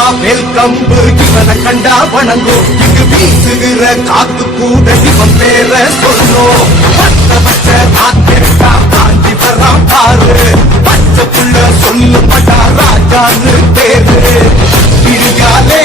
அம்மா வேல்கம்பு இவனை கண்டா வணங்கும் இங்கு வீசுகிற காத்து கூட இவன் பேர சொல்லும் பத்த பச்ச காத்திருக்கா காஞ்சி வரான் பாரு. பச்சை புள்ள சொல்லும் பட்டா ராஜான்னு பேரு. பிரியாலே